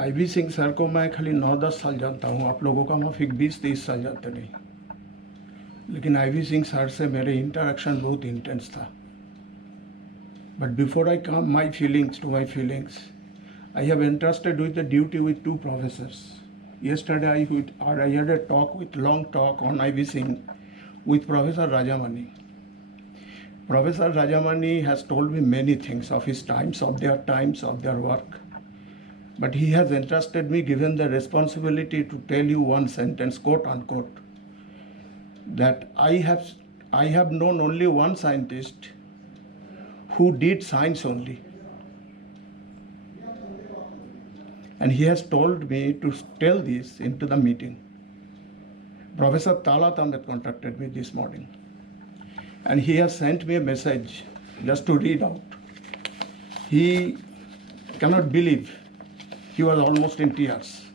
Ivy Singh sir को मैं खाली 9-10 साल जानता हूँ, आप लोगों का माफिक 20-30 साल जानते नहीं। लेकिन आईवी सिंह सर से मेरे इंटरेक्शन बहुत इंटेंस था। But before I come my feelings, I have entrusted with the duty with two professors. Yesterday I had a long talk on IV Singh with Professor Rajamani. Professor Rajamani has told me many things of his times, of their work. But he has entrusted me, given the responsibility to tell you one sentence, quote unquote, that I have known only one scientist who did science only. And he has told me to tell this into the meeting. Professor Talat Ahmed contacted me this morning. And he has sent me a message just to read out. He cannot believe. He was almost in tears.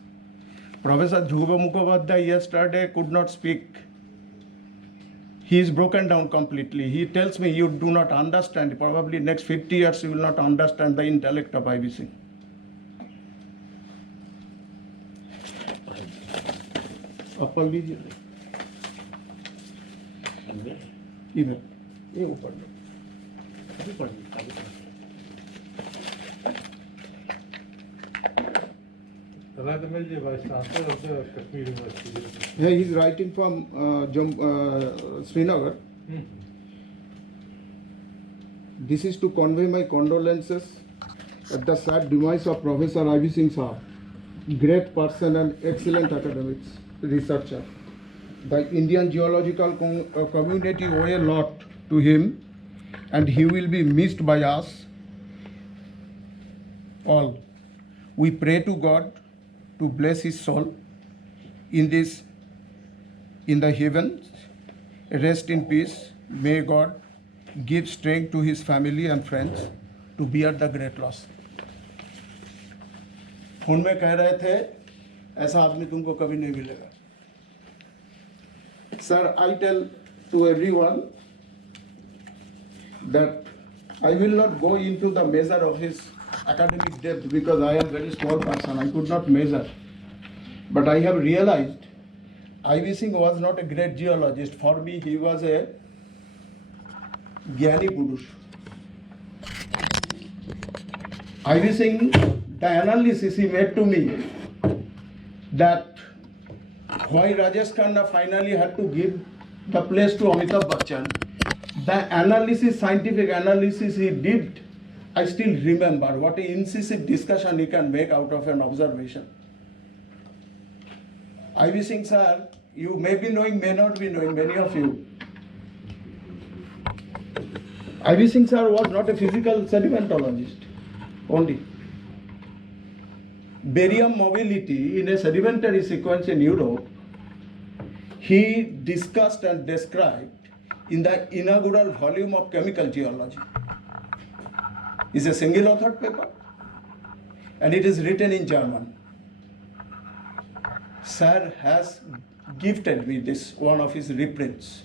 Professor Dhruva Mukhopadhyay yesterday could not speak. He is broken down completely. He tells me, you do not understand. Probably next 50 years you will not understand the intellect of IV Singh. पढ़ लीजिए इधर ये ऊपर अभी पढ़ लीजिए। He is writing from Srinagar. This is to convey my condolences at the sad demise of Professor IV Singh Saab, great person and excellent academics. Researcher. The Indian geological community owe a lot to him, and he will be missed by us all. We pray to God to bless his soul in the heavens. Rest in peace. May God give strength to his family and friends to bear the great loss. Phone में कह रहे थे ऐसा आदमी तुमको कभी नहीं मिलेगा। Sir, I tell to everyone that I will not go into the measure of his academic depth because I am very small person. I could not measure. But I have realized IV Singh was not a great geologist. For me, he was a Gyani Purush. IV Singh, the analysis he made to me that why Rajesh Khanna finally had to give the place to Amitabh Bachchan, the scientific analysis he did, I still remember what an incisive discussion he can make out of an observation. IV Singh sir, you may be knowing, may not be knowing, many of you. IV Singh sir was not a physical sedimentologist only. Barium mobility in a sedimentary sequence in Europe, he discussed and described in the inaugural volume of Chemical Geology. It's a single authored paper and it is written in German. Sir has gifted me this, one of his reprints.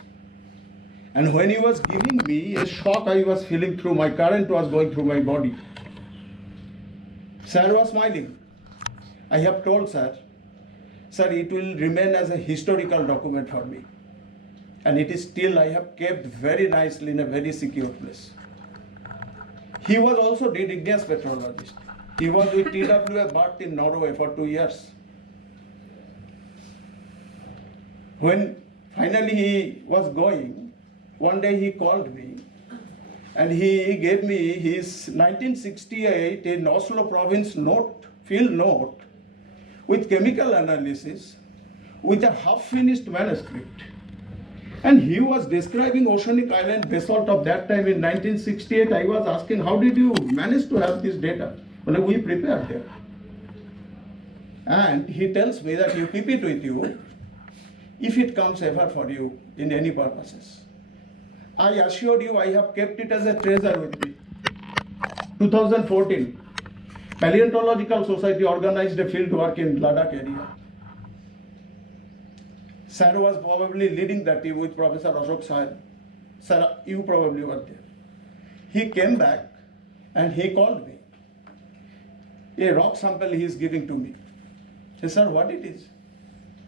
And when he was giving me, a shock I was feeling through, my current was going through my body. Sir was smiling. I have told sir, it will remain as a historical document for me. And it is still, I have kept very nicely in a very secure place. He was also igneous petrologist. He was with TWA Barth in Norway for 2 years. When finally he was going, one day he called me and he gave me his 1968 in Oslo province field note with chemical analysis with a half-finished manuscript. And he was describing oceanic island basalt of that time in 1968. I was asking, how did you manage to have this data? Well, we prepared there. And he tells me that you keep it with you if it comes ever for you in any purposes. I assure you, I have kept it as a treasure with me. 2014, Paleontological Society organized a field work in Ladakh area. Sir was probably leading that team with Professor Ashok Sahib. Sir, you probably were there. He came back and he called me. a rock sample he is giving to me. I said, sir, what it is?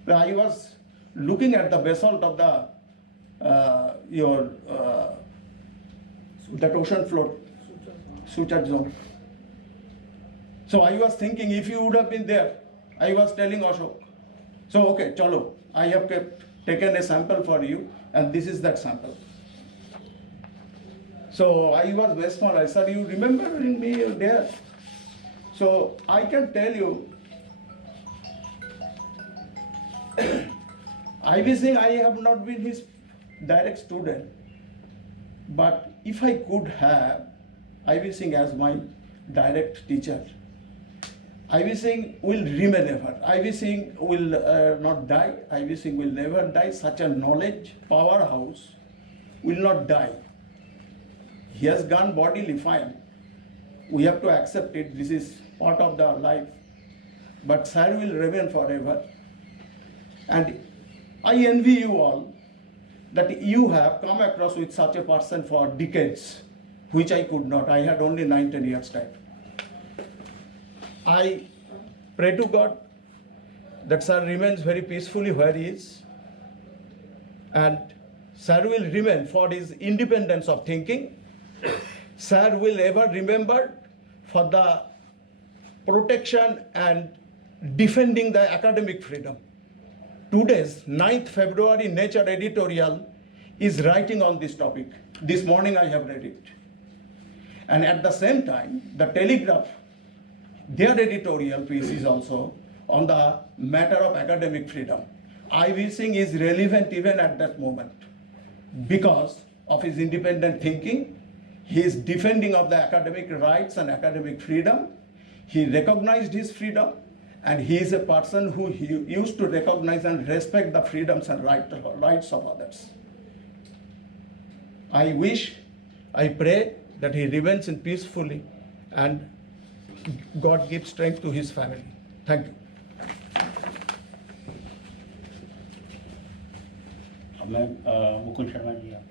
I was looking at the basalt of the that ocean floor, Suchat zone. So I was thinking, if you would have been there, I was telling Ashok. So okay, chalo, I have taken a sample for you, and this is that sample. So I was very small. I said, you remembering me there? So I can tell you, I.V. Singh, I have not been his direct student, but if I could have I.V. Singh as my direct teacher, I.V. Singh will remain ever. I.V. Singh will not die. I.V. Singh will never die. Such a knowledge powerhouse will not die. He has gone bodily fine. We have to accept it. This is part of the life. But sir will remain forever. And I envy you all that you have come across with such a person for decades, which I could not. I had only 9-10 years time. I pray to God that sir remains very peacefully where he is, and sir will remain for his independence of thinking. Sir will ever remember for the protection and defending the academic freedom. Today's 9th February Nature editorial is writing on this topic. This morning I have read it. And at the same time, the Telegraph, their editorial piece is also on the matter of academic freedom. I.V. Singh is relevant even at that moment because of his independent thinking, his defending of the academic rights and academic freedom. He recognized his freedom, and he is a person who used to recognize and respect the freedoms and rights of others. I wish, I pray that he remains in peacefully, and God gives strength to his family. Thank you. Mukul Sharma ji आप